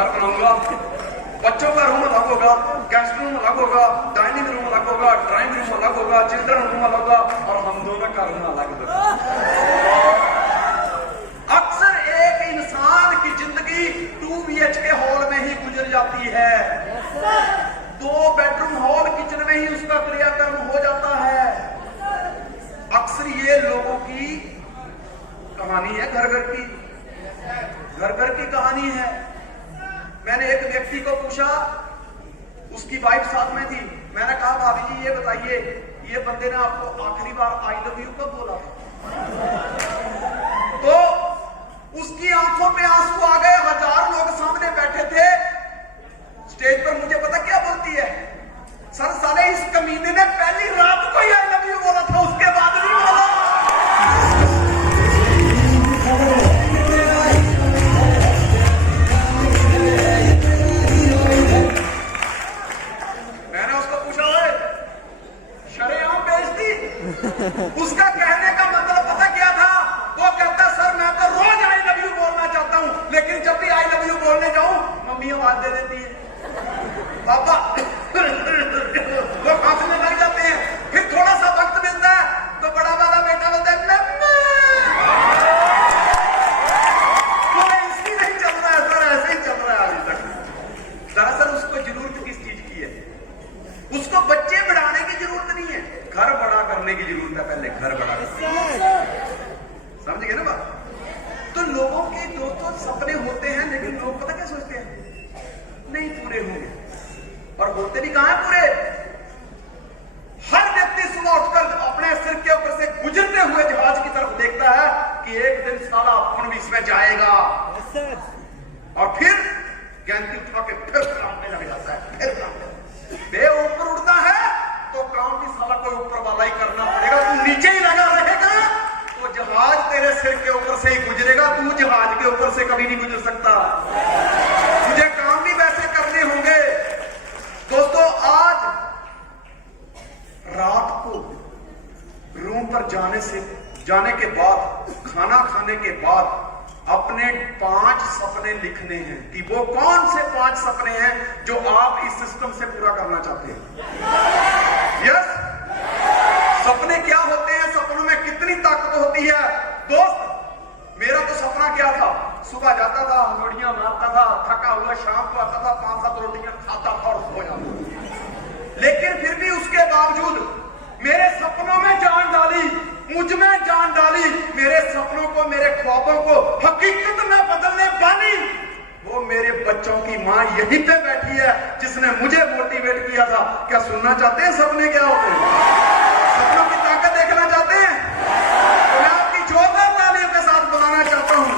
घर बनाऊंगा, बच्चों का रूम अलग होगा, गेस्ट रूम अलग होगा, डाइनिंग रूम अलग होगा, ड्राइंग रूम अलग होगा, चिल्ड्रन रूम अलग होगा और हम दोनों का रूम अलग होगा। अक्सर एक इंसान की जिंदगी 2 BHK हॉल में ही गुजर जाती है, 2 बेडरूम हॉल किचन में ही उसका क्रियाकर्म हो जाता है। अक्सर ये लोगों की कहानी है, घर घर की कहानी है। मैंने एक व्यक्ति को पूछा, उसकी वाइफ साथ में थी, मैंने कहा भाभी जी ये बताइए, ये बंदे ने आपको आखिरी बार आई लव यू कब बोला था? तो उसकी आंखों में आंसू आ गए। 1000 लोग सामने बैठे थे, स्टेज पर मुझे पता क्या बोलती है, सर साले इस कमीने ने पहली रात को ही आई लव यू बोला था, उसके बाद नहीं बोला। मैंने उसको पूछा, शरेआम बेइज्जती। उसका कहने का मतलब पता क्या था? वो कहता सर मैं तो रोज आई लव यू बोलना चाहता हूं, लेकिन जब भी आई लव यू बोलने जाऊं मम्मी आवाज दे देती है, पापा वो हंसने लग जाते हैं। फिर थोड़ा सा वक्त मिलता है तो बड़ा वाला बेटा बोलता है वो ऐसे नहीं चल रहा है सर, ऐसे ही चल रहा है अभी तक। दरअसल उसको जरूरत किस चीज की है? उसको बच्चे बढ़ाने की जरूरत नहीं है, घर बड़ा करने की जरूरत है। पहले घर बड़ा समझ गए ना बात? तो लोगों के दोस्तों सपने होते हैं, लेकिन लोग पता क्या सोचते हैं, नहीं पूरे होंगे, और होते भी कहां है पूरे। हर व्यक्ति सुबह उठकर अपने सिर के ऊपर से गुजरते हुए जहाज की तरफ देखता है कि एक दिन साला अपन भी इसमें जाएगा, और फिर गैंती उठा के फिर कामने लग जाता है, फिर कामने। बे ऊपर उड़ना है तो काम भी साला कोई ऊपर वाला ही करना पड़ेगा। तू नीचे ही लगा रहेगा तो जहाज तेरे सिर के ऊपर से ही गुजरेगा, तू जहाज के ऊपर से कभी नहीं गुजर सकता। तुझे काम भी वैसे करने होंगे। दोस्तों आज रात को रूम पर जाने के बाद, खाना खाने के बाद अपने 5 सपने लिखने हैं कि वो कौन से 5 सपने हैं जो आप इस सिस्टम से पूरा करना चाहते हैं। यस, सपने क्या होते हैं, सपनों में कितनी ताकत होती है। दोस्त मेरा तो सपना क्या था, सुबह जाता था, रोटियां मारता था, थका हुआ शाम को आता था, 5-7 रोटियां खाता था और सो जाता। लेकिन फिर भी उसके बावजूद मेरे सपनों में जान डाली, मुझ में जान डाली, मेरे सपनों को, मेरे ख्वाबों को हकीकत में बदलने वाली वो मेरे बच्चों की मां यहीं पे बैठी है, जिसने मुझे मोटिवेट किया था। क्या सुनना चाहते हैं सपने क्या होते हैं? सपनों की ताकत देखना चाहते हैं? तो मैं आपकी जोरदार तालियों के साथ बुलाना चाहता हूं।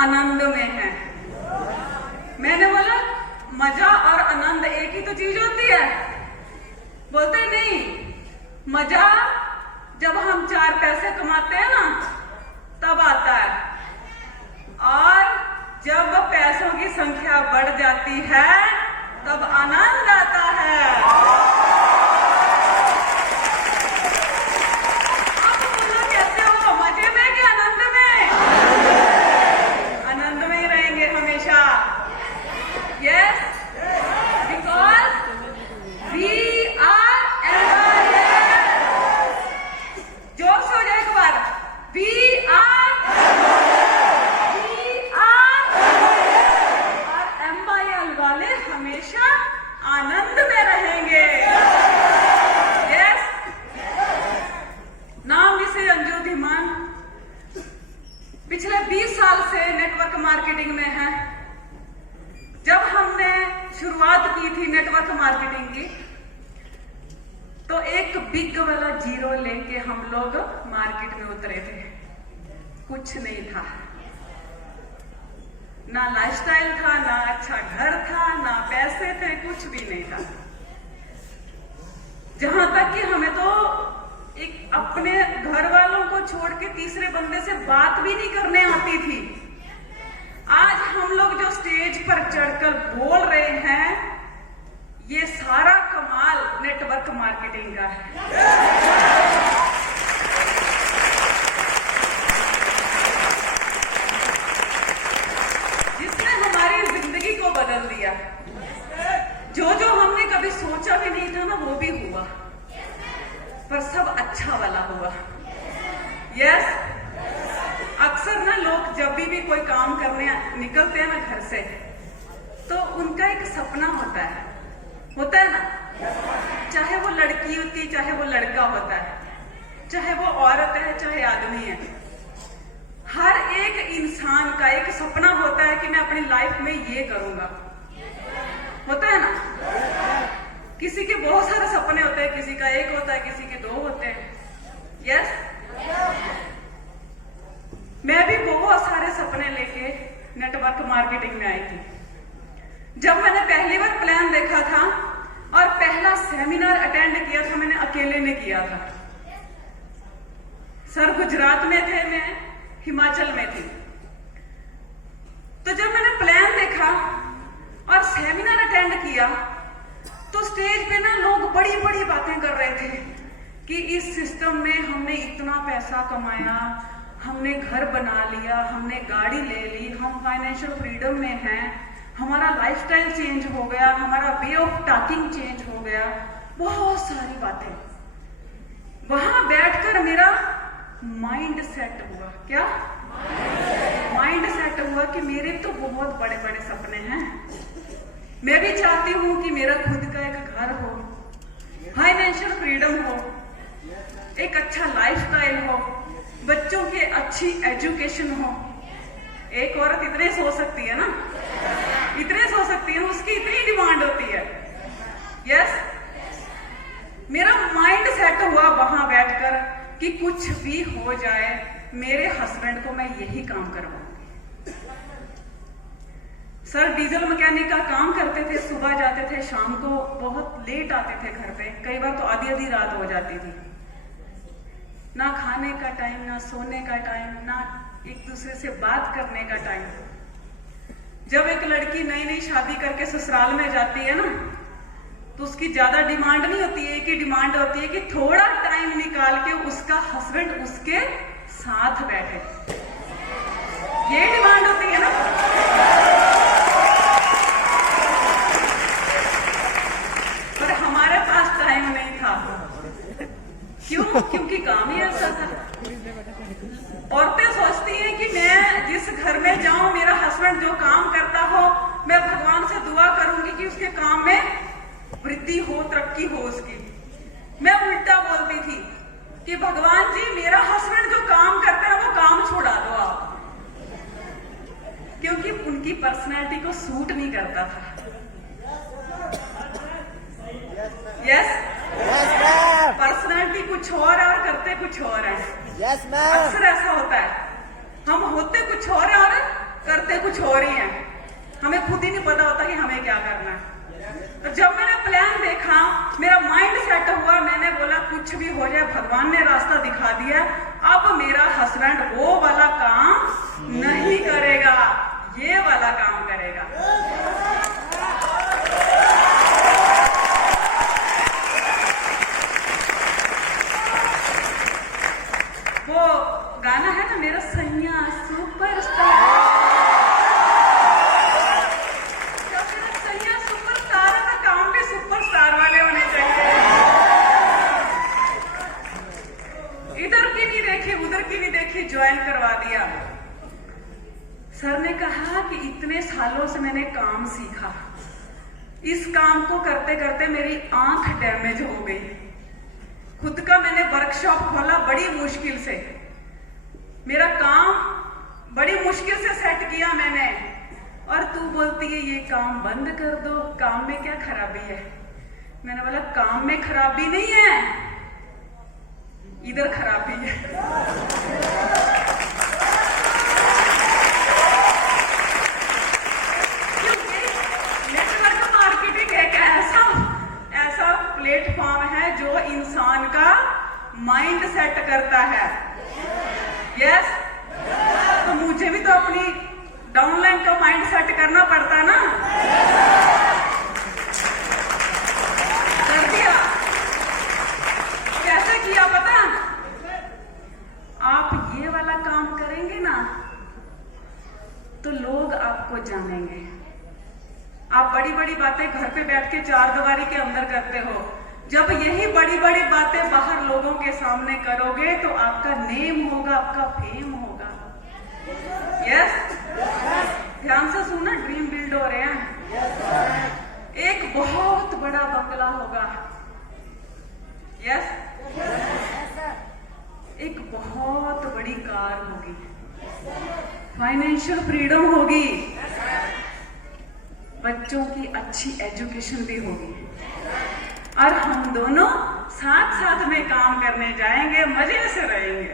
आनंद में है। मैंने बोला मजा और आनंद एक ही तो चीज होती है। बोलते नहीं, मजा जब हम 4 पैसे कमाते हैं ना तब आता है, और जब पैसों की संख्या बढ़ जाती है तब आनंद आता है। एक बिग वाला जीरो लेके हम लोग मार्केट में उतरे थे। कुछ नहीं था, ना लाइफस्टाइल था, ना अच्छा घर था, ना पैसे थे, कुछ भी नहीं था। जहां तक कि हमें तो एक अपने घर वालों को छोड़ के तीसरे बंदे से बात भी नहीं करने आती थी। आज हम लोग जो स्टेज पर चढ़कर बोल रहे हैं, ये सारा कमाल नेटवर्क मार्केटिंग का है। जिसने हमारी जिंदगी को बदल दिया। जो हमने कभी सोचा भी नहीं था ना, वो भी हुआ, पर सब अच्छा वाला हुआ। यस, अक्सर ना लोग जब भी कोई काम करने निकलते हैं ना घर से, तो उनका एक सपना होता है ना, चाहे वो लड़की होती, चाहे वो लड़का होता है, चाहे वो औरत है, चाहे आदमी है। हर एक इंसान का एक सपना होता है कि मैं अपनी लाइफ में ये करूंगा, होता है ना। किसी के बहुत सारे सपने होते हैं, किसी का एक होता है, किसी के दो होते हैं। यस, मैं भी बहुत सारे सपने लेके नेटवर्क मार्केटिंग में आई थी। जब मैंने पहली बार प्लान देखा था और पहला सेमिनार अटेंड किया था, मैंने अकेले ने किया था। सर गुजरात में थे, मैं हिमाचल में थी। तो जब मैंने प्लान देखा और सेमिनार अटेंड किया, तो स्टेज पे ना लोग बड़ी बड़ी बातें कर रहे थे कि इस सिस्टम में हमने इतना पैसा कमाया, हमने घर बना लिया, हमने गाड़ी ले ली, हम फाइनेंशियल फ्रीडम में हैं, हमारा लाइफस्टाइल चेंज हो गया, हमारा वे ऑफ टॉकिंग चेंज हो गया, बहुत सारी बातें। वहां बैठकर मेरा माइंड सेट हुआ। क्या माइंड सेट हुआ कि मेरे तो बहुत बड़े बड़े सपने हैं। मैं भी चाहती हूं कि मेरा खुद का एक घर हो, फाइनेंशियल फ्रीडम हो, एक अच्छा लाइफस्टाइल हो, बच्चों की अच्छी एजुकेशन हो। एक औरत इतने सो सकती है ना, इतने सो सकती है, उसकी इतनी डिमांड होती है। यस, मेरा माइंड सेट हुआ वहां बैठकर कि कुछ भी हो जाए, मेरे हस्बैंड को मैं यही काम करवाऊंगी। सर डीजल मैकेनिक का काम करते थे, सुबह जाते थे, शाम को बहुत लेट आते थे घर पे, कई बार तो आधी आधी रात हो जाती थी। ना खाने का टाइम, ना सोने का टाइम, ना एक दूसरे से बात करने का टाइम। जब एक लड़की नई नई शादी करके ससुराल में जाती है ना, तो उसकी ज्यादा डिमांड नहीं होती है, एक ही डिमांड होती है कि थोड़ा टाइम निकाल के उसका हस्बैंड उसके साथ बैठे। ये डिमांड होती है ना। पर हमारे पास टाइम नहीं था। क्यों? क्योंकि काम ही ऐसा था। औरतें सोचती हैं कि मैं जिस घर में जाऊं, मेरा हस्बैंड जो काम करता हो, मैं भगवान से दुआ करूंगी कि उसके काम में वृद्धि हो, तरक्की हो उसकी। मैं उल्टा बोलती थी कि भगवान जी, मेरा हस्बैंड जो काम करता है वो काम छुड़ा दो आप, क्योंकि उनकी पर्सनैलिटी को सूट नहीं करता था। यस, पर्सनैलिटी कुछ और है और करते कुछ और है। Yes ma'am. अक्सर ऐसा होता है, हम होते कुछ और है और करते कुछ और ही है। हमें खुद ही नहीं पता होता कि हमें क्या करना है। तो जब मैंने प्लान देखा, मेरा माइंड सेट हुआ, मैंने बोला कुछ भी हो जाए, भगवान ने रास्ता दिखा दिया, अब मेरा हस्बैंड वो वाला काम नहीं करेगा, ये वाला काम करेगा। वो गाना है ना, मेरा सैया सुपरस्टार। जब मेरा सैया सुपरस्टार है, तो काम भी सुपरस्टार वाले होने चाहिए। इधर की नहीं देखी, उधर की नहीं देखी, ज्वाइन करवा दिया। सर ने कहा कि इतने सालों से मैंने काम सीखा, इस काम को करते करते मेरी आंख डैमेज हो गई। खुद का मैंने वर्कशॉप खोला बड़ी मुश्किल से, मेरा काम बड़ी मुश्किल से सेट किया मैंने, और तू बोलती है ये काम बंद कर दो, काम में क्या खराबी है? मैंने बोला काम में खराबी नहीं है, इधर खराबी है। क्योंकि नेटवर्क मार्केटिंग एक ऐसा प्लेटफॉर्म है जो इंसान का माइंड सेट करता है। यस, तो मुझे भी तो अपनी डाउनलाइन का माइंड सेट करना पड़ता ना। कर दिया। कैसे किया पता? आप ये वाला काम करेंगे ना तो लोग आपको जानेंगे। आप बड़ी बड़ी बातें घर पे बैठ के चार दीवारी के अंदर करते हो, जब यही बड़ी बड़ी बातें बाहर लोगों के सामने करोगे तो आपका नेम होगा, आपका फेम होगा। यस, ध्यान से सुनना, ड्रीम बिल्ड हो रहे हैं। एक बहुत बड़ा बंगला होगा। यस, एक बहुत बड़ी कार होगी, फाइनेंशियल फ्रीडम होगी, बच्चों की अच्छी एजुकेशन भी होगी, और हम दोनों साथ साथ में काम करने जाएंगे, मजे से रहेंगे।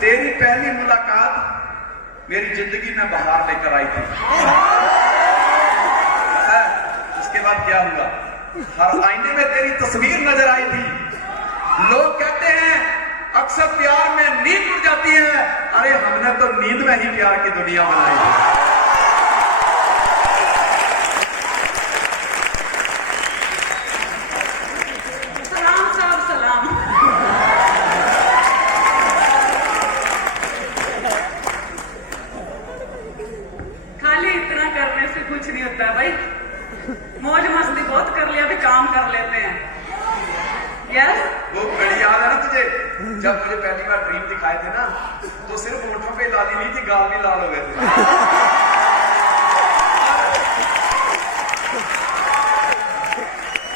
तेरी पहली मुलाकात मेरी जिंदगी में बहार लेकर आई थी। उसके बाद क्या हुआ? हर आईने में तेरी तस्वीर नजर आई थी। लोग कहते हैं अक्सर प्यार में नींद उड़ जाती है। अरे हमने तो नींद में ही प्यार की दुनिया बनाई है। कुछ नहीं होता है भाई, मौज मस्ती बहुत कर लिया, अभी काम कर लेते हैं। यस, वो बड़ी याद है ना तुझे, जब मुझे पहली बार ड्रीम दिखाए थे ना, तो सिर्फ होठों पे लाली नहीं थी, गाल भी लाल हो गए थे।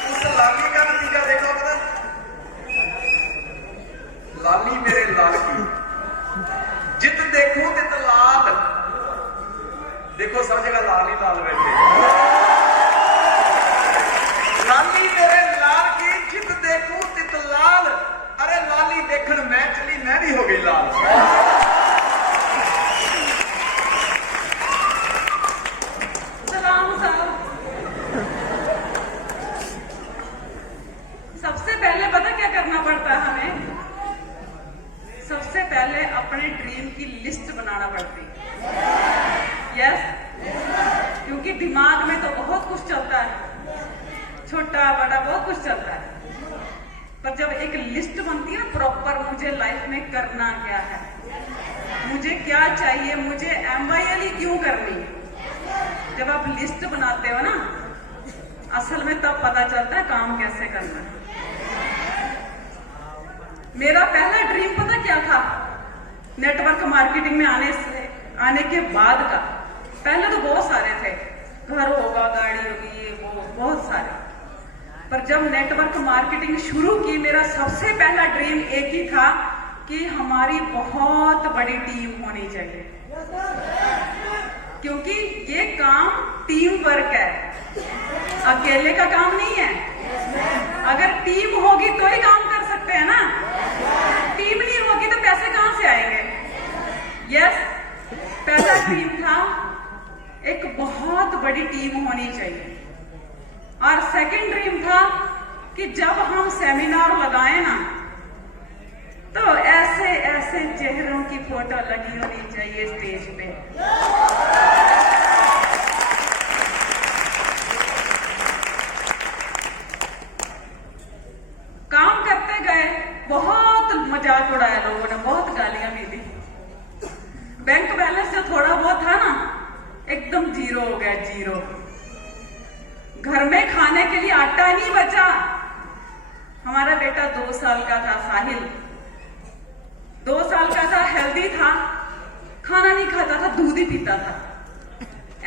उस लाली का नतीजा देखो पता, लाली मेरे लाल की, जित देखूं तित लाल। देखो सब जगह लाल ही लाल बैठे। लाली मेरे लाल की, जित देखूं तित लाल। अरे लाली देखन मैं चली, मैं भी हो गई लाल। सलाम साहब। सबसे पहले पता क्या करना पड़ता है हमें? सबसे पहले अपने ड्रीम की लिस्ट बनाना पड़ती है। यस, क्योंकि दिमाग में तो बहुत कुछ चलता है, छोटा बड़ा बहुत कुछ चलता है, पर जब एक लिस्ट बनती है ना प्रॉपर, मुझे लाइफ में करना क्या है, मुझे क्या चाहिए, मुझे MYL ही क्यों करनी है, जब आप लिस्ट बनाते हो ना, असल में तब पता चलता है काम कैसे करना है। मेरा पहला ड्रीम पता क्या था? नेटवर्क मार्केटिंग में आने के बाद का। पहले तो बहुत सारे थे, घर होगा, गाड़ी होगी, ये वो बहुत सारे। पर जब नेटवर्क मार्केटिंग शुरू की, मेरा सबसे पहला ड्रीम एक ही था कि हमारी बहुत बड़ी टीम होनी चाहिए, क्योंकि ये काम टीम वर्क है, अकेले का काम नहीं है। अगर टीम होगी तो ही काम कर सकते हैं ना, टीम नहीं होगी तो पैसे कहां से आएंगे? यस, पहला ड्रीम था एक बहुत बड़ी टीम होनी चाहिए। और सेकंड ड्रीम था कि जब हम सेमिनार लगाएं ना, तो ऐसे ऐसे चेहरों की फोटो लगी होनी चाहिए स्टेज पे। काम करते गए, बहुत मजाक उड़ाया लोगों ने, बहुत गालियां भी दी। बैंक बैलेंस जो थोड़ा बहुत था ना, एकदम जीरो हो गया, जीरो। घर में खाने के लिए आटा नहीं बचा। हमारा बेटा 2 साल का था, साहिल 2 साल का था, हेल्दी था, खाना नहीं खाता था, दूध ही पीता था।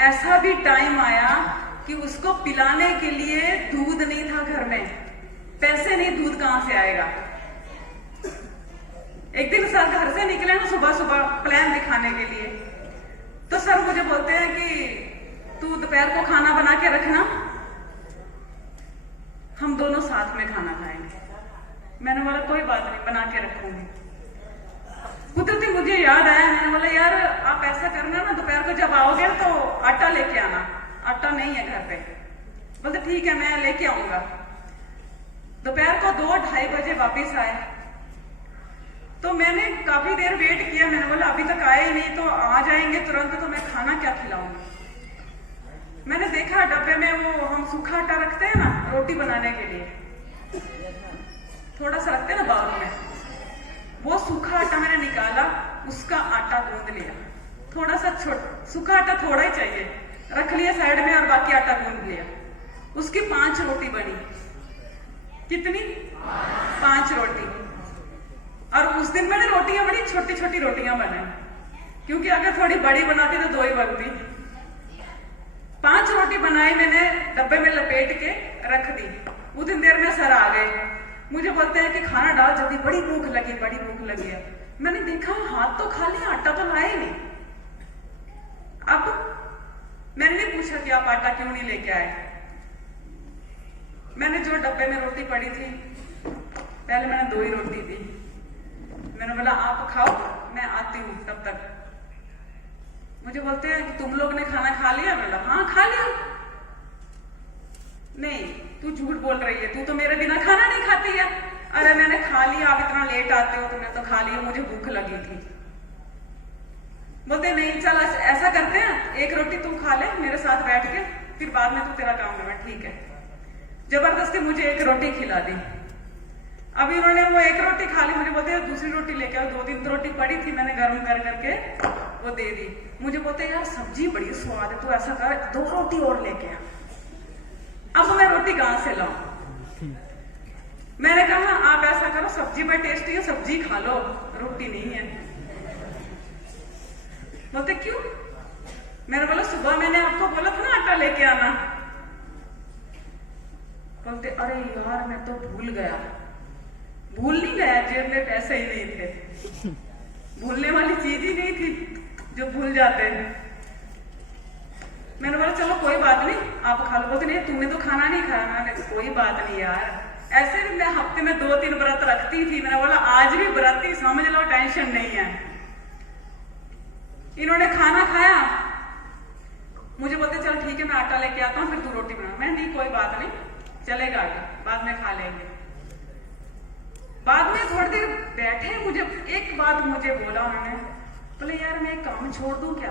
ऐसा भी टाइम आया कि उसको पिलाने के लिए दूध नहीं था घर में, पैसे नहीं, दूध कहां से आएगा? एक दिन सर घर से निकले ना सुबह सुबह प्लान दिखाने के लिए, तो सर मुझे बोलते हैं कि तू दोपहर को खाना बना के रखना, हम दोनों साथ में खाना खाएंगे। मैंने बोला कोई बात नहीं, बना के रखूंगी। कुदरती मुझे याद आया, मैंने बोला यार आप ऐसा करना ना, दोपहर को जब आओगे तो आटा लेके आना, आटा नहीं है घर पे। बोलते ठीक है मैं लेके आऊंगा। दोपहर को 2-2:30 बजे वापिस आए, तो मैंने काफी देर वेट किया। मैंने बोला अभी तक आए ही नहीं, तो आ जाएंगे तुरंत तो मैं खाना क्या खिलाऊंगी। मैंने देखा डब्बे में वो हम सूखा आटा रखते हैं ना रोटी बनाने के लिए, थोड़ा सा रखते हैं ना बाउल में, वो सूखा आटा मैंने निकाला, उसका आटा गूंद लिया। थोड़ा सा सूखा आटा थोड़ा ही चाहिए, रख लिया साइड में और बाकी आटा गूंद लिया। उसकी 5 रोटी बनी। कितनी? 5 रोटी। और उस दिन मैंने रोटियां बड़ी छोटी छोटी रोटियां बनाई, क्योंकि अगर थोड़ी बड़ी बनाती तो 2 ही बनती। 5 रोटी बनाई मैंने, डब्बे में लपेट के रख दी। उतनी देर में सर आ गए, मुझे बोलते हैं कि खाना डाल जल्दी, बड़ी भूख लगी, बड़ी भूख लगी है। मैंने देखा हाथ तो खाली, आटा तो लाए नहीं। अब मैंने नहीं पूछा कि आप आटा क्यों नहीं लेके आए। मैंने जो डब्बे में रोटी पड़ी थी, पहले मैंने 2 ही रोटी दी। मैंने बोला आप खाओ, मैं आती हूं तब तक। मुझे बोलते हैं कि तुम लोग ने खाना खा लिया? मैं बोला हाँ खा लिया। नहीं तू झूठ बोल रही है, तू तो मेरे बिना खाना नहीं खाती है। अरे मैंने खा लिया, आप इतना लेट आते हो, तुमने तो खा लिया, मुझे भूख लगी थी। बोलते नहीं चल ऐसा करते हैं, 1 रोटी तू खा ले मेरे साथ बैठ के, फिर बाद में तू तेरा काम करना। ठीक है। जबरदस्ती मुझे 1 रोटी खिला दी। अभी उन्होंने वो 1 रोटी खा ली, मुझे बोलते दूसरी रोटी लेके आओ। 2-3 रोटी पड़ी थी, मैंने गर्म कर करके वो दे दी। मुझे बोलते यार सब्जी बड़ी स्वाद है, तो ऐसा कर 2 रोटी और लेके आ। अब मैं रोटी कहां से लाऊं? मैंने कहा आप ऐसा करो, सब्जी बड़ी टेस्टी है, सब्जी खा लो, रोटी नहीं है। बोलते क्यों? मैंने बोला सुबह मैंने आपको बोला था ना आटा लेके आना। बोलते अरे यार मैं तो भूल गया। भूल नहीं गया, जेब में पैसे ही नहीं थे। भूलने वाली चीज ही नहीं थी जो भूल जाते हैं। मैंने बोला चलो कोई बात नहीं, आप खा लो। बोलते नहीं तुमने तो खाना नहीं खाया। मैंने कोई बात नहीं यार, ऐसे भी मैं हफ्ते में 2-3 व्रत रखती थी। मैंने बोला आज भी व्रत ही समझ लो, टेंशन नहीं है। इन्होंने खाना खाया, मुझे बोलते चल ठीक है मैं आटा लेके आता हूँ, फिर तू रोटी बना। मैं नहीं कोई बात नहीं, चलेगा आटा, बाद में खा लेंगे। बाद में थोड़ी देर बैठे, मुझे एक बात मुझे बोला उन्होंने, बोले यार मैं एक काम छोड़ दूं क्या?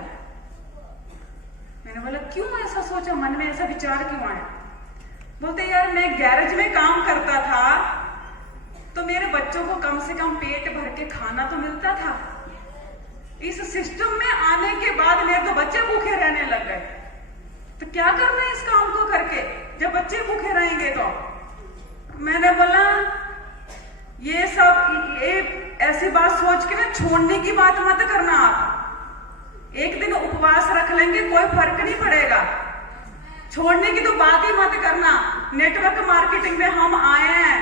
मैंने बोला क्यों ऐसा सोचा, मन में ऐसा विचार क्यों आया? बोलते यार मैं गैरेज में काम करता था, तो मेरे बच्चों को कम से कम पेट भर के खाना तो मिलता था। इस सिस्टम में आने के बाद मेरे तो बच्चे भूखे रहने लग गए। तो क्या करना है इस काम को करके, जब बच्चे भूखे रहेंगे तो? मैंने बोला ये सब ये ऐसी बात सोच के ना छोड़ने की बात मत करना। आप एक दिन उपवास रख लेंगे, कोई फर्क नहीं पड़ेगा। छोड़ने की तो बात ही मत करना। नेटवर्क मार्केटिंग में हम आए हैं,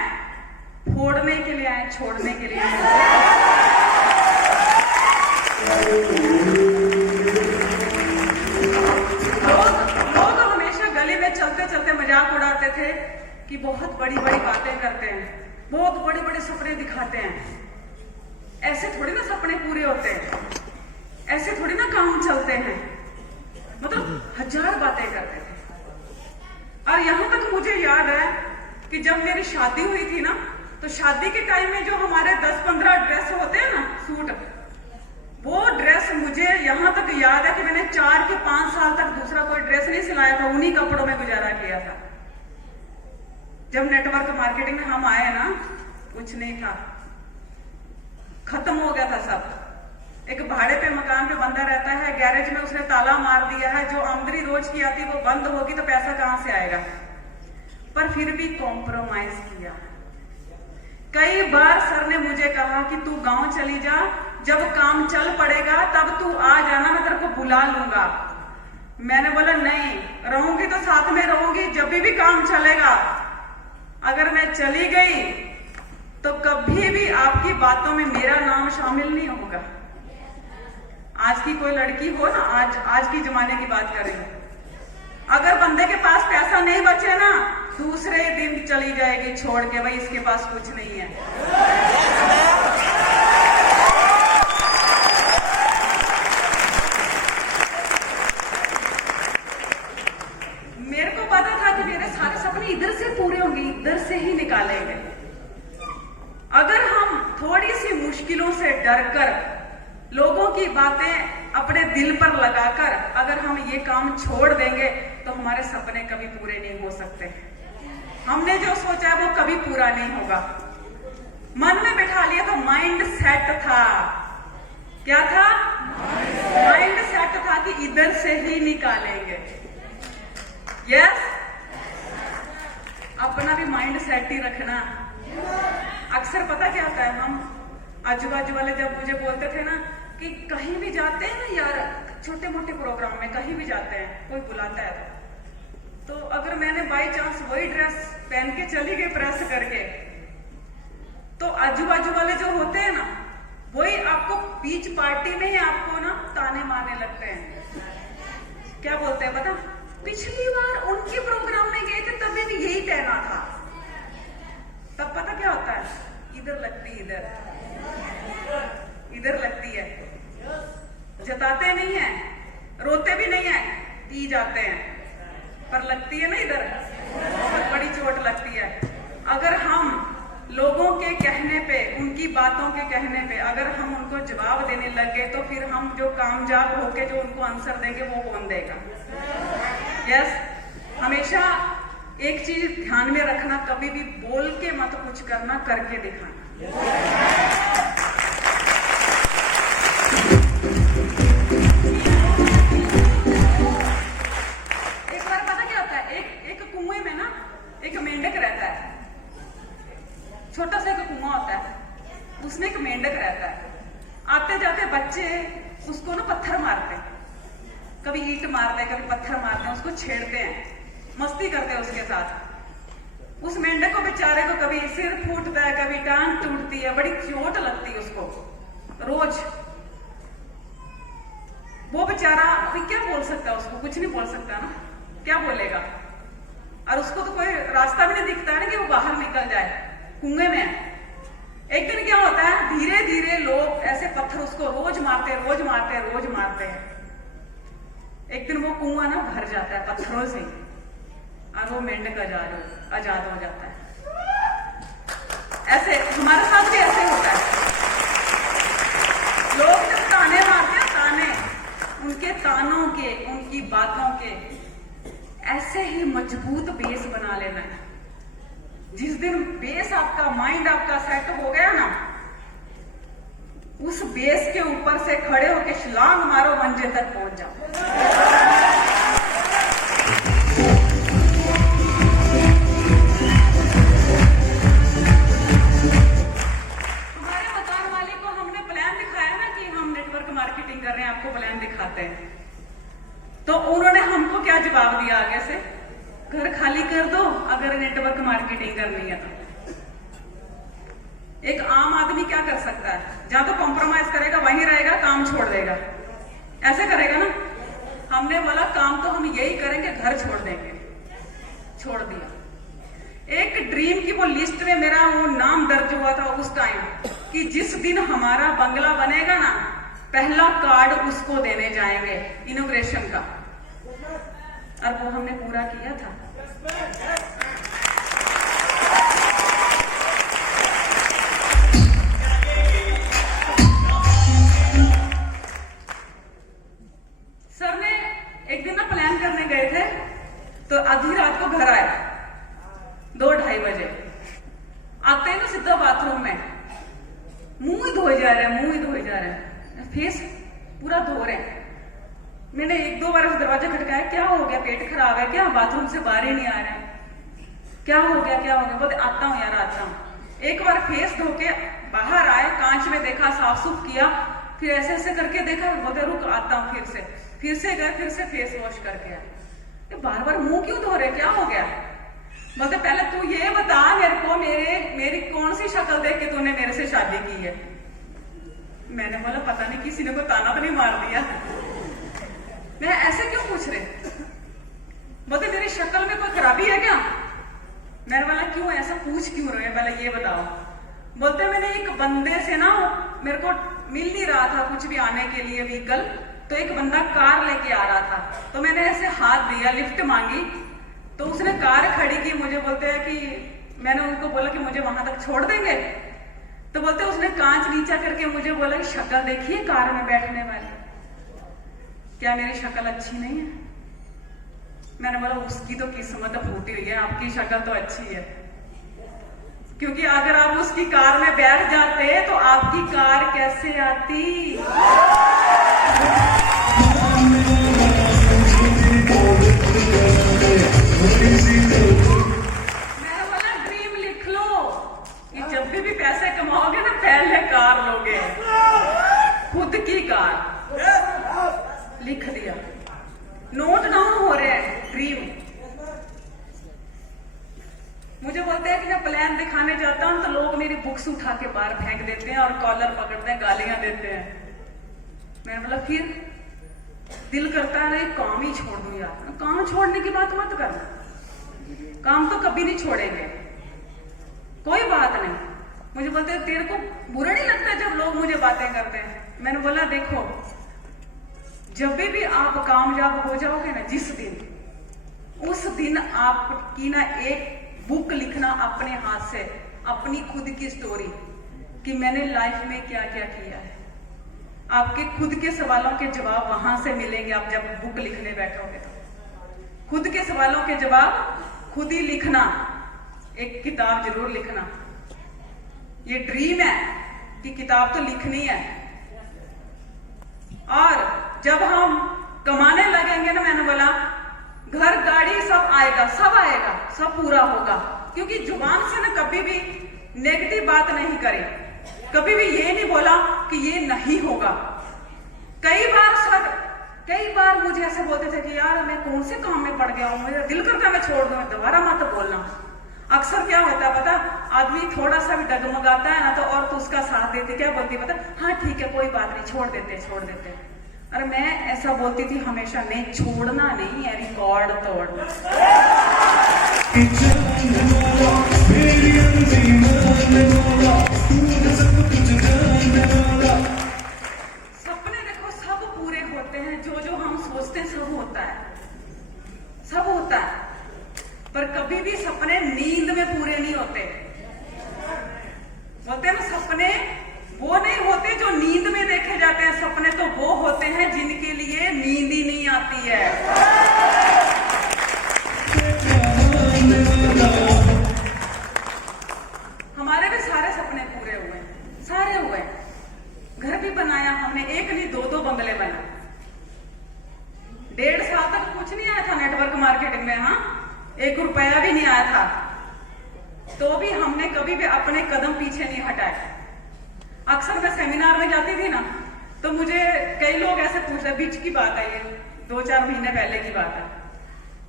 फोड़ने के लिए आए, छोड़ने के लिए लोग हमेशा गली में चलते चलते मजाक उड़ाते थे कि बहुत बड़ी बड़ी बातें करते हैं, बहुत बड़े बड़े सपने दिखाते हैं। ऐसे थोड़ी ना सपने पूरे होते हैं, ऐसे थोड़ी ना काम चलते हैं। मतलब 1000 बातें करते थे। और यहां तक मुझे याद है कि जब मेरी शादी हुई थी ना, तो शादी के टाइम में जो हमारे 10-15 ड्रेस होते हैं ना, सूट, वो ड्रेस मुझे यहां तक याद है कि मैंने 4 के 5 साल तक दूसरा कोई ड्रेस नहीं सिलाया था, उन्हीं कपड़ों में गुजारा किया था। जब नेटवर्क मार्केटिंग में हम आए ना, कुछ नहीं था, खत्म हो गया था सब। एक भाड़े पे मकान पे बंदा रहता है, गैरेज में उसने ताला मार दिया है, जो आमदनी रोज की आती वो बंद होगी तो पैसा कहां से आएगा। पर फिर भी कॉम्प्रोमाइज किया। कई बार सर ने मुझे कहा कि तू गांव चली जा, जब काम चल पड़ेगा तब तू आ जाना, मैं तेरे को बुला लूंगा। मैंने बोला नहीं, रहूंगी तो साथ में रहूंगी, जब भी काम चलेगा। अगर मैं चली गई तो कभी भी आपकी बातों में मेरा नाम शामिल नहीं होगा। आज की कोई लड़की हो ना, आज की जमाने की बात करें, अगर बंदे के पास पैसा नहीं बचे ना, दूसरे दिन चली जाएगी छोड़ के, भाई इसके पास कुछ नहीं है। मेरे को पता था कि मेरे सारे सपने इधर से पूरे होंगे, इधर से ही निकालेंगे। अगर हम थोड़ी सी मुश्किलों से डरकर, लोगों की बातें अपने दिल पर लगाकर अगर हम ये काम छोड़ देंगे तो हमारे सपने कभी पूरे नहीं हो सकते। हमने जो सोचा है वो कभी पूरा नहीं होगा। मन में बैठा लिया तो माइंड सेट था। क्या था? माइंड सेट था कि इधर से ही निकालेंगे। यस, अपना भी माइंड सेट ही रखना। अक्सर पता क्या होता है, हम आजू बाजू वाले जब मुझे बोलते थे ना कि कहीं भी जाते हैं ना यार, छोटे मोटे प्रोग्राम में कहीं भी जाते हैं, कोई बुलाता है तो अगर मैंने बाई चांस वही ड्रेस पहन के चली गई प्रेस करके, तो आजू बाजू वाले जो होते हैं ना, वही आपको बीच पार्टी में ही आपको ना ताने मारने लगते हैं। क्या बोलते हैं पता? पिछली बार उनके प्रोग्राम में गए थे तब भी यही पहना था। तब पता क्या होता है, इधर लगती, इधर लगती है। जताते नहीं है, रोते भी नहीं है, पी जाते हैं, पर लगती है ना इधर, बहुत बड़ी चोट लगती है। अगर हम लोगों के कहने पे, उनकी बातों के कहने पे अगर हम उनको जवाब देने लगे तो फिर हम जो कामयाब होके जो उनको आंसर देंगे वो कौन देगा? यस, हमेशा एक चीज ध्यान में रखना, कभी भी बोल के मत कुछ करना, करके दिखाना। एक बार पता क्या होता है, एक कुएं में ना एक मेंढक रहता है, छोटा सा एक कुआं होता है, उसमें एक मेंढक रहता है। आते जाते बच्चे उसको ना पत्थर मारते हैं, कभी ईंट मारते हैं, कभी पत्थर मारते हैं, उसको छेड़ते हैं, मस्ती करते हैं उसके साथ। उस मेंढक को बेचारे को कभी सिर फूटता है, कभी टांग टूटती है, बड़ी चोट लगती है उसको रोज। वो बेचारा क्या बोल सकता है, उसको कुछ नहीं बोल सकता ना, क्या बोलेगा? और उसको तो कोई रास्ता भी नहीं दिखता है ना कि वो बाहर निकल जाए। कुएं में एक दिन क्या होता है, धीरे धीरे लोग ऐसे पत्थर उसको रोज मारते हैं। एक दिन वो कुआं ना भर जाता है पत्थरों से और वो मेंढक आजाद हो जाता है। ऐसे हमारे साथ भी ऐसे होता है। लोग जब ताने मारते हैं, ताने, उनके तानों के, उनकी बातों के ऐसे ही मजबूत बेस बना लेना है। जिस दिन बेस आपका, माइंड आपका सेट हो गया ना, उस बेस के ऊपर से खड़े होकर छलांग मारो, मंजिल तक पहुंच जाओ। एक आम आदमी क्या कर सकता है? या तो कॉम्प्रोमाइज करेगा, वहीं रहेगा, काम छोड़ देगा, ऐसे करेगा ना। हमने बोला काम तो हम यही करेंगे, घर छोड़ देंगे। छोड़ दिया। एक ड्रीम की वो लिस्ट में मेरा वो नाम दर्ज हुआ था उस टाइम कि जिस दिन हमारा बंगला बनेगा ना, पहला कार्ड उसको देने जाएंगे इनॉग्रेशन का, और वो हमने पूरा किया था। सर ने एक दिन ना प्लान करने गए थे, तो आधी रात को घर आए 2-2:30 बजे। आते हैं ना सीधा बाथरूम में, मुंह ही धोए जा रहे हैं, मुंह ही धोए जा रहे हैं, फेस पूरा धो रहे हैं। मैंने 1-2 बार दरवाजा खटकाया, क्या हो गया, पेट खराब है क्या, बाथरूम से बाहर ही नहीं आ रहा है, क्या हो गया क्या हो गया? बोलते आता हूँ यार, आता हूँ। एक बार फेस धो के बाहर आए, कांच में देखा, साफ सुफ किया, फिर ऐसे ऐसे करके देखा, बोलते रुक आता हूँ, फिर से गए, फिर से फेस वॉश करके आए। बार बार मुंह क्यों धो रहे, क्या हो गया? बोलते पहले तू ये बता मेरे को, मेरी कौन सी शक्ल देख के तूने मेरे से शादी की है? मैंने बोला पता नहीं, किसी ने को ताना तो नहीं मार दिया। मैं ऐसे क्यों पूछ रहे? बोलते मेरी शक्ल में कोई खराबी है क्या? मैंने बोला क्यों, ऐसा पूछ क्यों रहे, पहले ये बताओ। बोलते मैंने एक बंदे से ना, मेरे को मिल नहीं रहा था कुछ भी आने के लिए व्हीकल, तो एक बंदा कार लेके आ रहा था, तो मैंने ऐसे हाथ दिया, लिफ्ट मांगी, तो उसने कार खड़ी की। मुझे बोलते हैं कि मैंने उनको बोला कि मुझे वहां तक छोड़ देंगे, तो बोलते उसने कांच नीचा करके मुझे बोला कि शक्ल देखिए कार में बैठने वाली, क्या मेरी शक्ल अच्छी नहीं है? मैंने बोला उसकी तो किस्मत फूटी हुई है, आपकी शक्ल तो अच्छी है, क्योंकि अगर आप उसकी कार में बैठ जाते तो आपकी कार कैसे आती? मैंने बोला ड्रीम लिख लो कि जब भी पैसे कमाओगे ना, पहले कार लोगे, खुद की कार। लिख दिया, नोट डाउन हो रहे हैं ड्रीम। मुझे बोलते हैं कि मैं प्लान दिखाने जाता हूं तो लोग मेरी बुक्स उठा के बाहर फेंक देते हैं और कॉलर पकड़ते हैं, गालियां देते हैं। मैंने बोला फिर दिल करता है नहीं काम ही छोड़ दूं यार। काम छोड़ने की बात मत करना, काम तो कभी नहीं छोड़ेंगे, कोई बात नहीं। मुझे बोलते हैं तेरे को बुरा नहीं लगता जब लोग मुझे बातें करते हैं? मैंने बोला देखो, जब भी आप कामयाब हो जाओगे ना, जिस दिन, उस दिन आपकी ना एक बुक लिखना अपने हाथ से, अपनी खुद की स्टोरी कि मैंने लाइफ में क्या क्या किया है। आपके खुद के सवालों के जवाब वहां से मिलेंगे। आप जब बुक लिखने बैठोगे तो खुद के सवालों के जवाब खुद ही लिखना, एक किताब जरूर लिखना। ये ड्रीम है कि किताब तो लिखनी है। और जब हम कमाने लगेंगे ना, मैंने बोला घर गाड़ी सब आएगा, सब आएगा, सब पूरा होगा, क्योंकि जुबान से ना कभी भी नेगेटिव बात नहीं करी, कभी भी ये नहीं बोला कि ये नहीं होगा। कई बार मुझे ऐसे बोलते थे कि यार मैं कौन से काम में पड़ गया हूं, मेरा दिल करता मैं छोड़ दूं, दोबारा मत बोलना। अक्सर क्या होता है पता, आदमी थोड़ा सा भी डगमगाता है ना तो और तो उसका साथ देते, क्या बोलती पता, हाँ ठीक है कोई बात नहीं, छोड़ देते। और मैं ऐसा बोलती थी हमेशा, नहीं छोड़ना नहीं है, रिकॉर्ड तोड़ना। सपने देखो सब पूरे होते हैं, जो हम सोचते हैं सब होता है, पर कभी भी सपने नींद में पूरे नहीं होते। बोलते हैं ना सपने वो नहीं होते जो नींद में देखे जाते हैं, सपने तो वो होते हैं जिनके लिए नींद ही नहीं आती है। हमारे भी सारे सपने पूरे हुए, सारे हुए। घर भी बनाया हमने, एक नहीं 2-2 बंगले बनाए। 1.5 साल तक कुछ नहीं आया था नेटवर्क मार्केटिंग में, हाँ 1 रुपया भी नहीं आया था, तो भी हमने कभी भी अपने कदम पीछे नहीं हटाए। अक्सर मैं सेमिनार में जाती थी ना, तो मुझे कई लोग ऐसे पूछ रहे, बीच की बात है ये, 2-4 महीने पहले की बात है,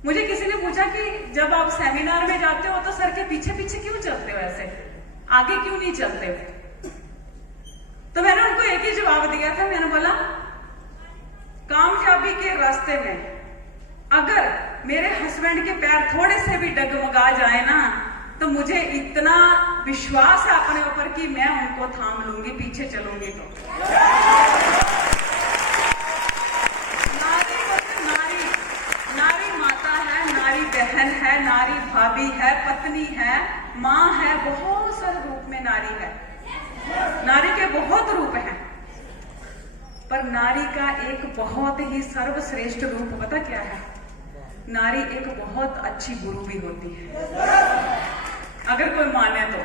मुझे किसी ने पूछा कि जब आप सेमिनार में जाते हो तो सर के पीछे पीछे क्यों चलते हो ऐसे, आगे क्यों नहीं चलते? तो मैंने उनको एक ही जवाब दिया था, मैंने बोला कामयाबी के रास्ते में अगर मेरे हस्बैंड के पैर थोड़े से भी डगमगा जाए ना, तो मुझे इतना विश्वास है अपने ऊपर कि मैं उनको थाम लूंगी, पीछे चलूंगी। तो नारी नारी माता है, नारी बहन है, नारी भाभी है, पत्नी है, माँ है, बहुत सारे रूप में नारी है। नारी के बहुत रूप हैं, पर नारी का एक बहुत ही सर्वश्रेष्ठ रूप पता क्या है? नारी एक बहुत अच्छी गुरु भी होती है, अगर कोई माने तो।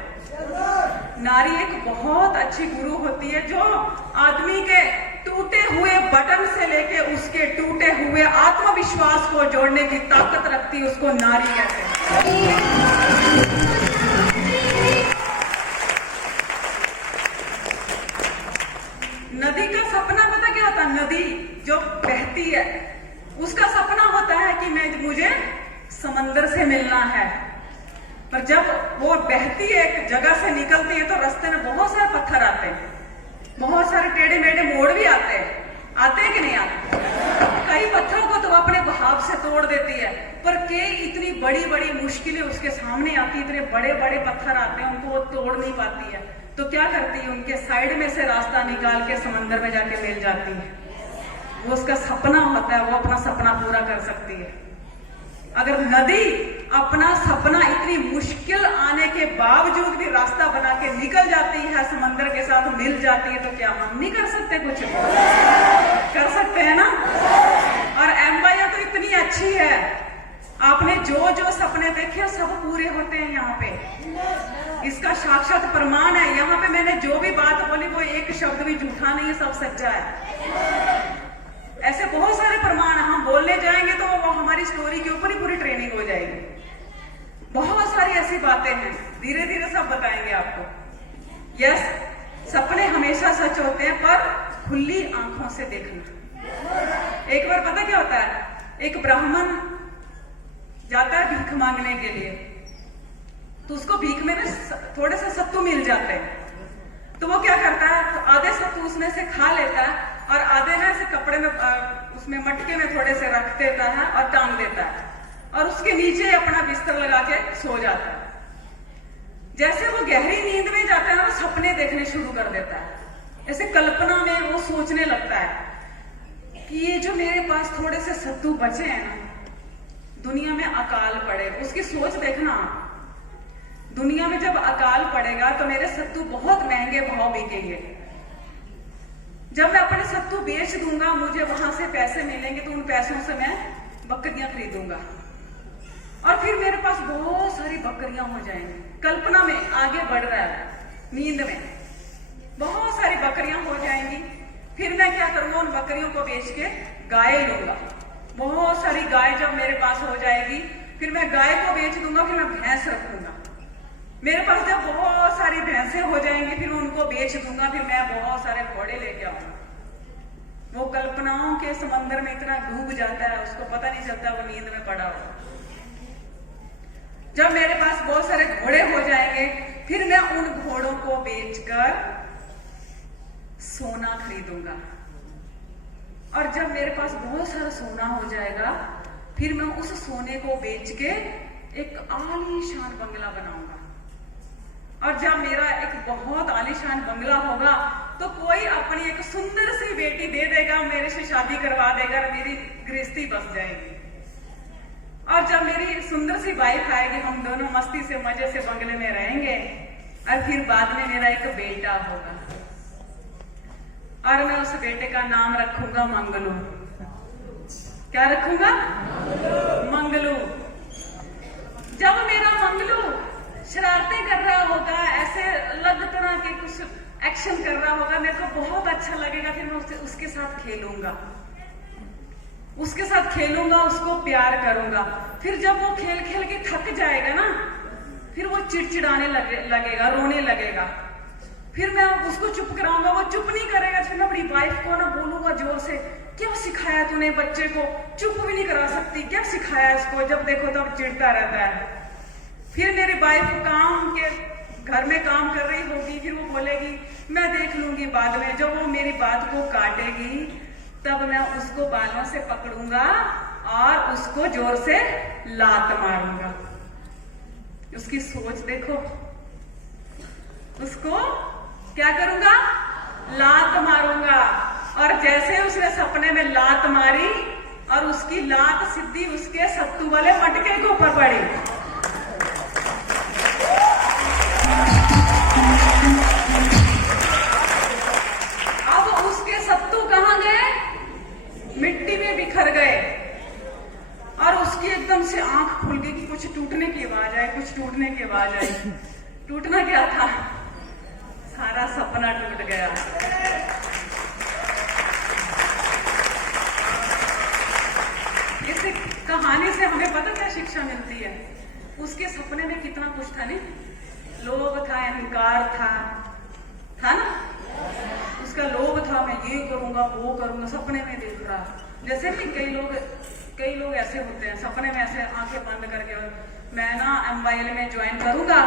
नारी एक बहुत अच्छी गुरु होती है, जो आदमी के टूटे हुए बटन से लेके उसके टूटे हुए आत्मविश्वास को जोड़ने की ताकत रखती है, उसको नारी कहते हैं। नदी का सपना पता क्या होता है? नदी जो बहती है उसका सपना होता है कि मुझे समंदर से मिलना है, पर जब वो बहती है, एक जगह से निकलती है, तो रास्ते में बहुत सारे पत्थर आते हैं, बहुत सारे टेढ़े मेढ़े मोड़ भी आते हैं कि नहीं आते? कई पत्थरों को तो अपने बहाव से तोड़ देती है, पर कई इतनी बड़ी बड़ी मुश्किलें उसके सामने आती, इतने बड़े बड़े पत्थर आते हैं, उनको वो तोड़ नहीं पाती है। तो क्या करती है? उनके साइड में से रास्ता निकाल के समंदर में जाके मिल जाती है। वो उसका सपना होता है, वो अपना सपना पूरा कर सकती है। अगर नदी अपना सपना इतनी मुश्किल आने के बावजूद भी रास्ता बना के निकल जाती है, समंदर के साथ मिल जाती है, तो क्या हम नहीं कर सकते? कुछ कर सकते हैं ना। और एम्बाया तो इतनी अच्छी है, आपने जो जो सपने देखे सब पूरे होते हैं यहाँ पे, इसका साक्षात प्रमाण है। यहाँ पे मैंने जो भी बात बोली वो एक शब्द भी झूठा नहीं है, सब सच्चा है। ऐसे बहुत सारे प्रमाण हम बोलने जाएंगे तो वो हमारी स्टोरी के ऊपर ही पूरी ट्रेनिंग हो जाएगी। बहुत सारी ऐसी बातें हैं, धीरे धीरे सब बताएंगे आपको। यस, सपने हमेशा सच होते हैं, पर खुली आंखों से देखना। एक बार पता क्या होता है, एक ब्राह्मण जाता है भीख मांगने के लिए, तो उसको भीख में थोड़े से सत्तू मिल जाते हैं। तो वो क्या करता है, तो आधे सत्तू उसमें से खा लेता है और आधे ना ऐसे कपड़े में उसमें मटके में थोड़े से रख देता है और टांग देता है, और उसके नीचे अपना बिस्तर लगा के सो जाता है। जैसे वो गहरी नींद में जाता है ना, वो सपने देखने शुरू कर देता है। ऐसे कल्पना में वो सोचने लगता है कि ये जो मेरे पास थोड़े से सत्तू बचे हैं ना, दुनिया में अकाल पड़े। उसकी सोच देखना, दुनिया में जब अकाल पड़ेगा तो मेरे सत्तू बहुत महंगे भाव बिकेंगे। जब मैं अपने सत्तू बेच दूंगा, मुझे वहां से पैसे मिलेंगे, तो उन पैसों से मैं बकरियां खरीदूंगा, और फिर मेरे पास बहुत सारी बकरियां हो जाएंगी। कल्पना में आगे बढ़ रहा है, नींद में बहुत सारी बकरियां हो जाएंगी। फिर मैं क्या करूंगा, उन बकरियों को बेच के गाय लूंगा। बहुत सारी गाय जब मेरे पास हो जाएगी, फिर मैं गाय को बेच दूंगा, फिर मैं भैंस रखूंगा। मेरे पास जब बहुत सारी भैंसें हो जाएंगी, फिर उनको बेच दूंगा, फिर मैं बहुत सारे घोड़े लेके आऊंगा। वो कल्पनाओं के समंदर में इतना डूब जाता है, उसको पता नहीं चलता वो नींद में पड़ा हो। जब मेरे पास बहुत सारे घोड़े हो जाएंगे, फिर मैं उन घोड़ों को बेचकर सोना खरीदूंगा, और जब मेरे पास बहुत सारा सोना हो जाएगा, फिर मैं उस सोने को बेच के एक आलीशान बंगला बनाऊंगा। और जब मेरा एक बहुत आलीशान बंगला होगा, तो कोई अपनी एक सुंदर सी बेटी दे देगा, मेरे से शादी करवा देगा, और मेरी गृहस्थी बस जाएगी। और जब मेरी सुंदर सी वाइफ आएगी, हम दोनों मस्ती से मजे से बंगले में रहेंगे, और फिर बाद में मेरा एक बेटा होगा, और मैं उस बेटे का नाम रखूंगा मंगलू। क्या रखूंगा? मंगलू। जब मेरा मंगलू शरारतें कर रहा होगा, ऐसे अलग तरह के कुछ एक्शन कर रहा होगा, मेरे को बहुत अच्छा लगेगा, फिर मैं उसके साथ खेलूंगा, उसको प्यार करूंगा। फिर जब वो खेल खेल के थक जाएगा ना, फिर वो चिड़चिड़ाने लगेगा, रोने लगेगा। फिर मैं उसको चुप कराऊंगा, वो चुप नहीं करेगा। फिर मैं अपनी वाइफ को ना बोलूंगा जोर से, क्या सिखाया तूने बच्चे को, चुप भी नहीं करा सकती, क्या सिखाया इसको, जब देखो तब चिढ़ता रहता है। फिर मेरी वाइफ काम के घर में काम कर रही होगी, फिर वो बोलेगी मैं देख लूंगी बाद में। जब वो मेरी बात को काटेगी तब मैं उसको बालों से पकड़ूंगा और उसको जोर से लात मारूंगा। उसकी सोच देखो, उसको क्या करूंगा? लात मारूंगा। और जैसे उसने सपने में लात मारी और उसकी लात सीधी उसके सत्तू वाले मटके के ऊपर पड़ी। अब उसके सत्तू कहां गए? मिट्टी में बिखर गए। और उसकी एकदम से आंख खुल गई कि कुछ टूटने की आवाज आई, कुछ टूटने की आवाज आई। टूटना क्या था? सारा सपना टूट गया। इस कहानी से हमें पता क्या शिक्षा मिलती है? उसके सपने में कितना कुछ था, नहीं? लोभ था, अहंकार था ना? उसका लोभ था, मैं ये करूंगा वो करूंगा, सपने में देख रहा। जैसे नहीं कई लोग ऐसे होते हैं, सपने में ऐसे आंखें बंद करके मैं ना MYL में ज्वाइन करूंगा,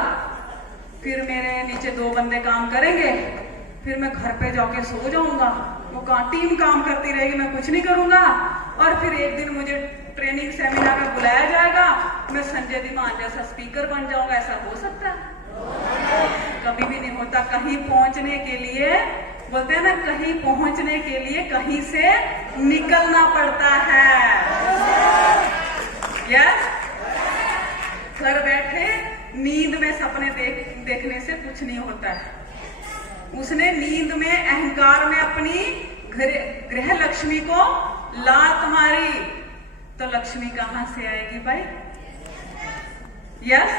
फिर मेरे नीचे 2 बंदे काम करेंगे, फिर मैं घर पे जाके सो जाऊंगा, वो टीम काम करती रहेगी, मैं कुछ नहीं करूंगा। और फिर एक दिन मुझे ट्रेनिंग सेमिनार में बुलाया जाएगा, मैं संजय धीमान जैसा स्पीकर बन जाऊंगा। ऐसा हो सकता है? कभी भी नहीं होता। कहीं पहुंचने के लिए, बोलते हैं ना, कहीं पहुंचने के लिए कहीं से निकलना पड़ता है। यस, घर बैठे नींद में सपने देखने से कुछ नहीं होता है। उसने नींद में अहंकार में अपनी गृह लक्ष्मी को लात मारी, तो लक्ष्मी कहां से आएगी भाई? यस,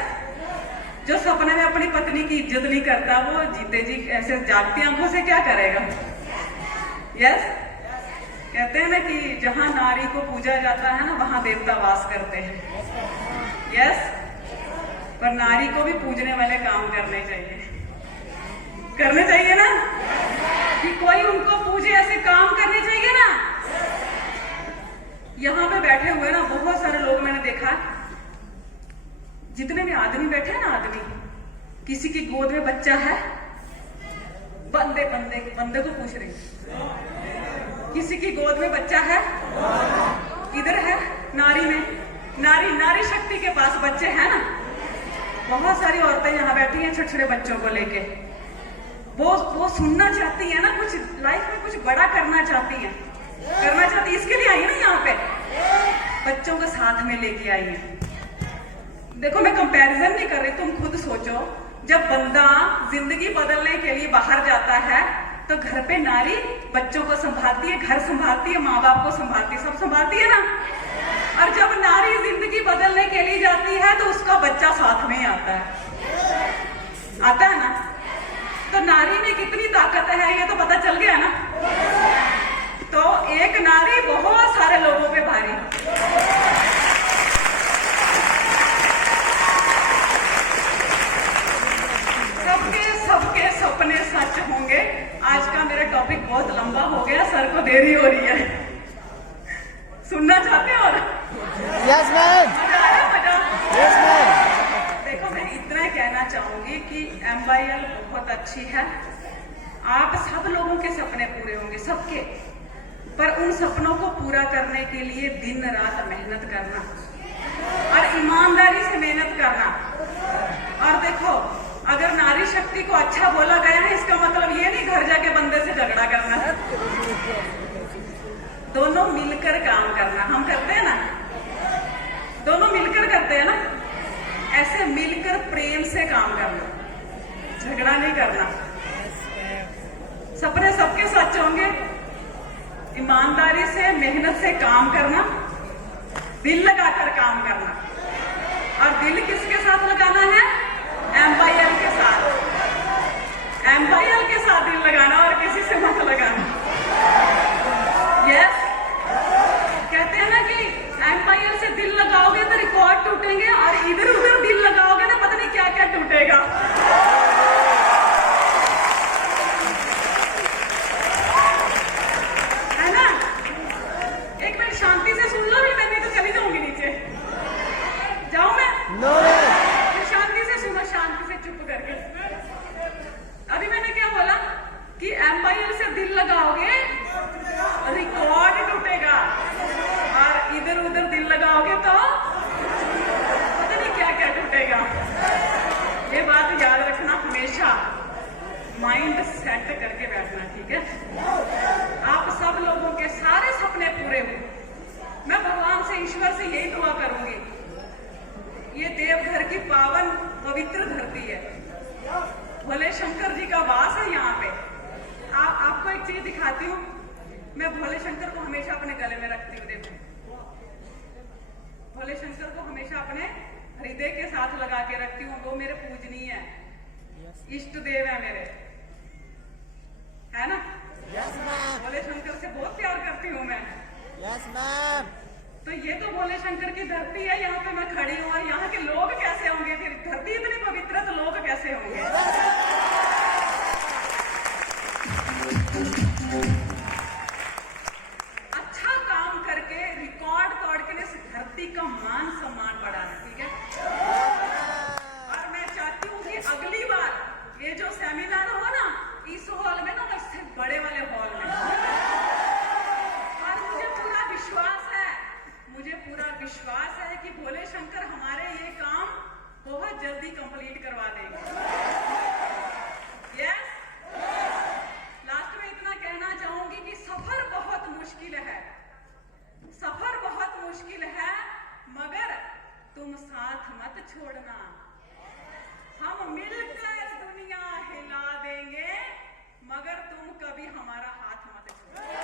जो सपने में अपनी पत्नी की इज्जत नहीं करता, वो जीते जी ऐसे जागती आंखों से क्या करेगा? यस, कहते हैं ना कि जहां नारी को पूजा जाता है ना, वहां देवता वास करते हैं। यस, पर नारी को भी पूजने वाले काम करने चाहिए ना, कि कोई उनको पूजे, ऐसे काम करने चाहिए ना। यहां पे बैठे हुए ना बहुत सारे लोग मैंने देखा, जितने भी आदमी बैठे हैं ना, आदमी, किसी की गोद में बच्चा है, बंदे को पूछ रही, किसी की गोद में बच्चा है, किधर है? नारी में, नारी शक्ति के पास बच्चे हैं ना। बहुत सारी औरतें यहाँ बैठी हैं छोटे छोटे बच्चों को लेके, वो सुनना चाहती है ना, कुछ लाइफ में कुछ बड़ा करना चाहती है, इसके लिए आई है ना यहाँ पे, बच्चों को साथ में लेके आई है। देखो, मैं कंपैरिजन नहीं कर रही, तुम खुद सोचो, जब बंदा जिंदगी बदलने के लिए बाहर जाता है तो घर पे नारी बच्चों को संभालती है, घर संभालती है, माँ बाप को संभालती है, सब संभालती है ना। और जब नारी जिंदगी बदलने के लिए जाती है तो उसका बच्चा साथ में ही आता है ना। तो नारी में कितनी ताकत है ये तो पता चल गया ना। तो एक नारी बहुत सारे लोगों पे भारी। सबके सपने सच होंगे। आज का मेरा टॉपिक बहुत लंबा हो गया, सर को देरी हो रही है, सुनना चाहते हो? Yes ma'am. मजा? Yes ma'am. देखो, मैं इतना कहना चाहूंगी कि MYL बहुत अच्छी है, आप सब लोगों के सपने पूरे होंगे, सबके, पर उन सपनों को पूरा करने के लिए दिन रात मेहनत करना और ईमानदारी से मेहनत करना। और देखो, अगर नारी शक्ति को अच्छा बोला गया है, इसका मतलब ये नहीं घर जाके बंदे से झगड़ा करना, दोनों मिलकर काम करना। हम करते हैं ना, दोनों मिलकर करते हैं ना, ऐसे मिलकर प्रेम से काम करना, झगड़ा नहीं करना। सपने सबके सच होंगे, ईमानदारी से मेहनत से काम करना, दिल लगाकर काम करना। और दिल किसके साथ लगाना है? MYL के साथ। MYL के साथ दिल लगाना और किसी से मत लगाना। यस, कहते हैं ना कि MYL से दिल लगाओगे तो रिकॉर्ड टूटेंगे, और इधर उधर दिल लगाओगे ना पता नहीं क्या क्या टूटेगा। है ना? एक मिनट शांति से सुन लो, मैं नहीं तो चली जाऊंगी नीचे। जाऊं मैं? नो। शांति से सुनो, शांति से चुप करके। कि एम्पायर से दिल लगाओगे रिकॉर्ड टूटेगा, और इधर उधर दिल लगाओगे तो पता नहीं क्या क्या टूटेगा। ये बात याद रखना हमेशा, माइंड सेट करके बैठना, ठीक है। आप सब लोगों के सारे सपने पूरे हो, मैं भगवान से, ईश्वर से यही दुआ करूंगी। ये देवघर की पावन पवित्र धरती है, भोले शंकर जी का वास है यहाँ पे। आपको एक चीज दिखाती हूँ, मैं भोले शंकर को हमेशा अपने गले में रखती हूँ। देखो, भोले शंकर को हमेशा अपने हृदय के साथ लगा के रखती हूँ। वो मेरे पूजनीय है, इष्ट देव है मेरे, है ना। Yes, ma'am. भोले शंकर से बहुत प्यार करती हूँ मैं। Yes, ma'am. तो ये तो भोले शंकर की धरती है, यहाँ पे मैं खड़ी हूँ, और यहाँ के लोग कैसे होंगे? फिर धरती इतनी पवित्र है तो लोग कैसे होंगे? अच्छा काम करके रिकॉर्ड तोड़ के इस धरती का मान सम्मान बढ़ाना, ठीक है। और मैं चाहती हूँ कि अगली बार ये जो सेमिनार हो ना, इस हॉल में ना, इससे बड़े वाले हॉल में। और मुझे पूरा विश्वास है कि भोले शंकर हमारे ये काम बहुत जल्दी कंप्लीट करवा देंगे। यस। लास्ट में इतना कहना चाहूंगी कि सफर बहुत मुश्किल है, सफर बहुत मुश्किल है, मगर तुम साथ मत छोड़ना। हम मिलकर दुनिया हिला देंगे, मगर तुम कभी हमारा हाथ मत छोड़ना।